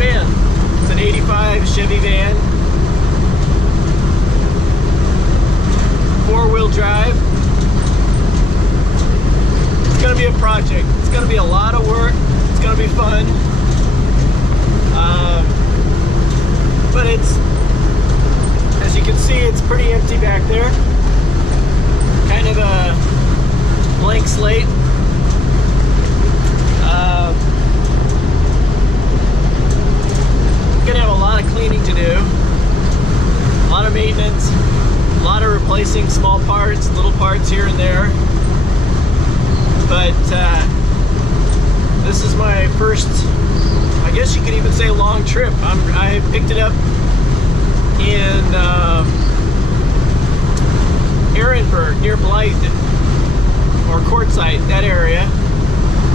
van. It's an 85 Chevy van. 4-wheel drive. It's going to be a project. It's going to be a lot of work. It's going to be fun. But it's, as you can see, it's pretty empty back there. Kind of a blank slate. Gonna have a lot of cleaning to do, a lot of maintenance, a lot of replacing small parts, little parts here and there. But this is my first, I guess you could even say, long trip. I picked it up in Ehrenberg near Blythe or Quartzsite, that area.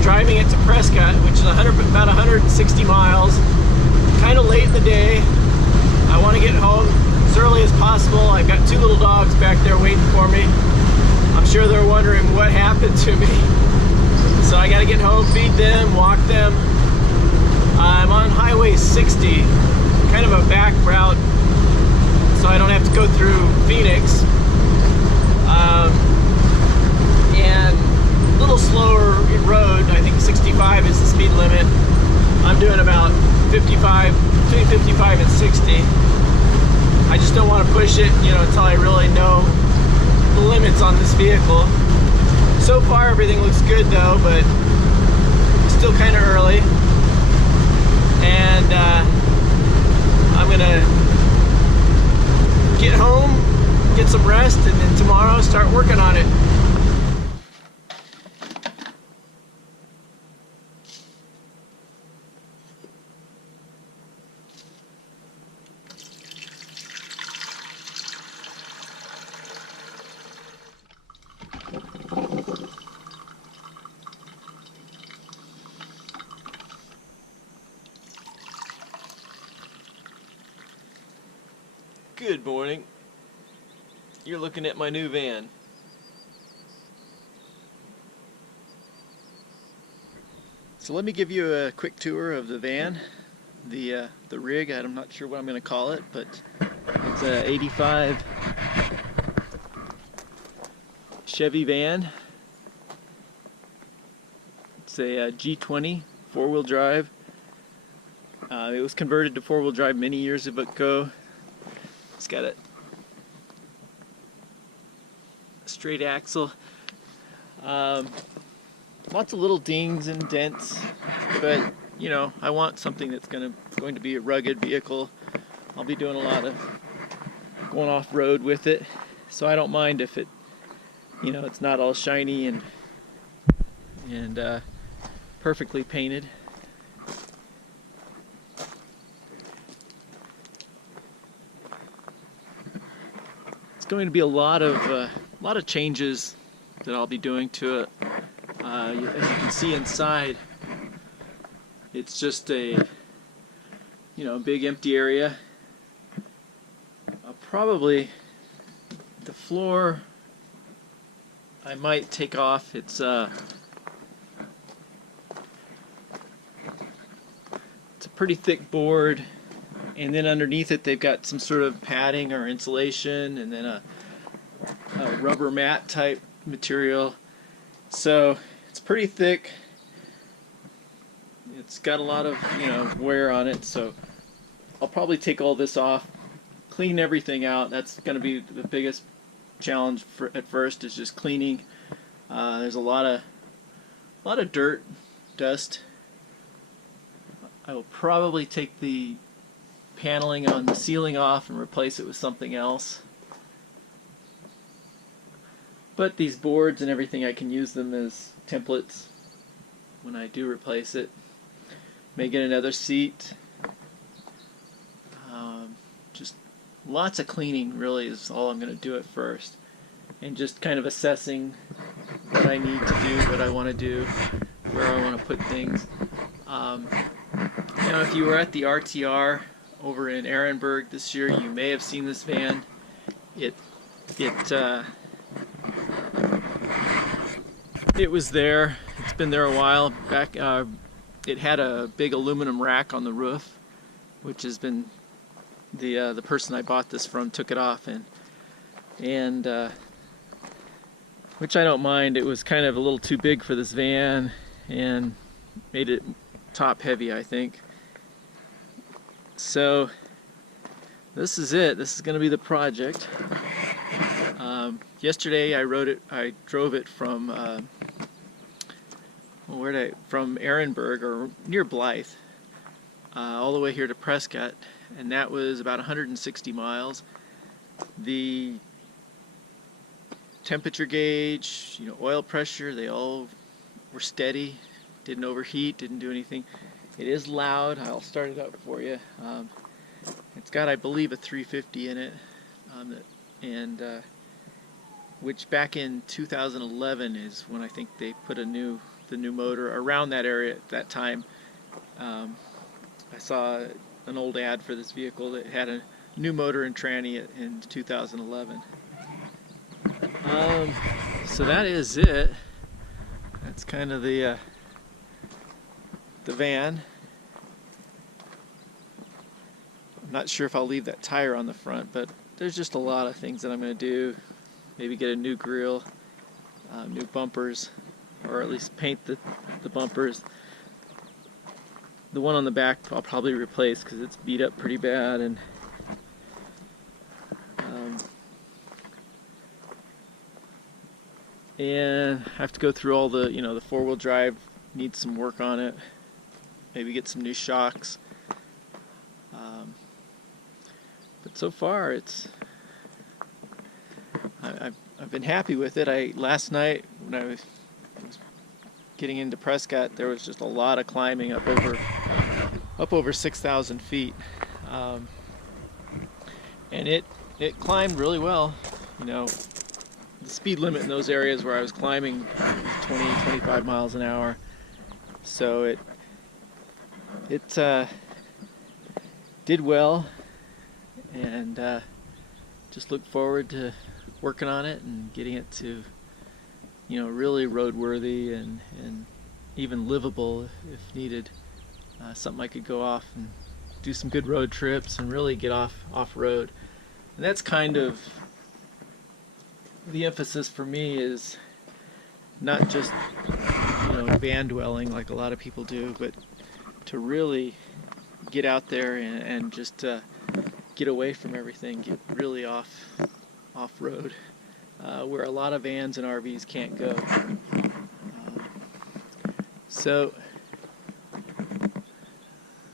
Driving it to Prescott, which is about 160 miles. Kind of late in the day. I want to get home as early as possible. I've got 2 little dogs back there waiting for me. I'm sure they're wondering what happened to me. So I got to get home, feed them, walk them. I'm on Highway 60, kind of a back route, so I don't have to go through Phoenix. And a little slower road. I think 65 is the speed limit. I'm doing about 55, between 55 and 60. I just don't want to push it, until I really know the limits on this vehicle. So far everything looks good though, but it's still kind of early. And I'm gonna get home, get some rest, and then tomorrow start working on it. Good morning. You're looking at my new van. So let me give you a quick tour of the van, the rig. I'm not sure what I'm going to call it, but it's a 85 Chevy van. It's a G20 4-wheel drive. It was converted to 4-wheel drive many years ago. It's got a straight axle. Lots of little dings and dents, but I want something that's going to be a rugged vehicle. I'll be doing a lot of going off road with it, so I don't mind if it, it's not all shiny and perfectly painted. It's going to be a lot of changes that I'll be doing to it. As you can see inside, it's just a big empty area. Probably the floor I might take off. It's a pretty thick board. And then underneath it they've got some sort of padding or insulation, and then a rubber mat type material. So it's pretty thick. It's got a lot of wear on it, so I'll probably take all this off, clean everything out. That's going to be the biggest challenge at first, is just cleaning. There's a lot of dirt, dust. I will probably take the paneling on the ceiling off and replace it with something else. But these boards and everything, I can use them as templates when I do replace it. May get another seat. Just lots of cleaning really is all I'm going to do at first, and just kind of assessing what I need to do, what I want to do, where I want to put things. If you were at the RTR over in Ehrenberg this year, you may have seen this van. It was there. It's been there a while. It had a big aluminum rack on the roof, which has been the person I bought this from took it off, and which I don't mind. It was kind of a little too big for this van and made it top heavy, I think. So this is it. This is going to be the project. Yesterday I drove it from from Ehrenberg, or near Blythe, all the way here to Prescott, and that was about 160 miles. The temperature gauge, oil pressure, they all were steady, didn't overheat, didn't do anything. It is loud. I'll start it up for you. It's got, I believe, a 350 in it, which back in 2011 is when I think they put the new motor around that area at that time. I saw an old ad for this vehicle that had a new motor and tranny in 2011. So that is it. That's kind of the van. I'm not sure if I'll leave that tire on the front, but there's just a lot of things that I'm going to do. Maybe get a new grille, new bumpers, or at least paint the bumpers. The one on the back I'll probably replace because it's beat up pretty bad, and I have to go through all the, the four-wheel drive needs some work on it. Maybe get some new shocks. But so far, I've been happy with it. Last night when I was getting into Prescott, there was just a lot of climbing up over 6,000 feet, and it climbed really well. The speed limit in those areas where I was climbing was 20-25 miles an hour, so it did well, and just look forward to working on it and getting it to really roadworthy and even livable if needed. Something I could go off and do some good road trips and really get off-road. And that's kind of the emphasis for me, is not just van dwelling like a lot of people do, but to really get out there and just get away from everything, get really off-road, where a lot of vans and RVs can't go. So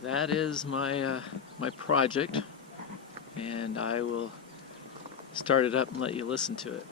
that is my project, and I will start it up and let you listen to it.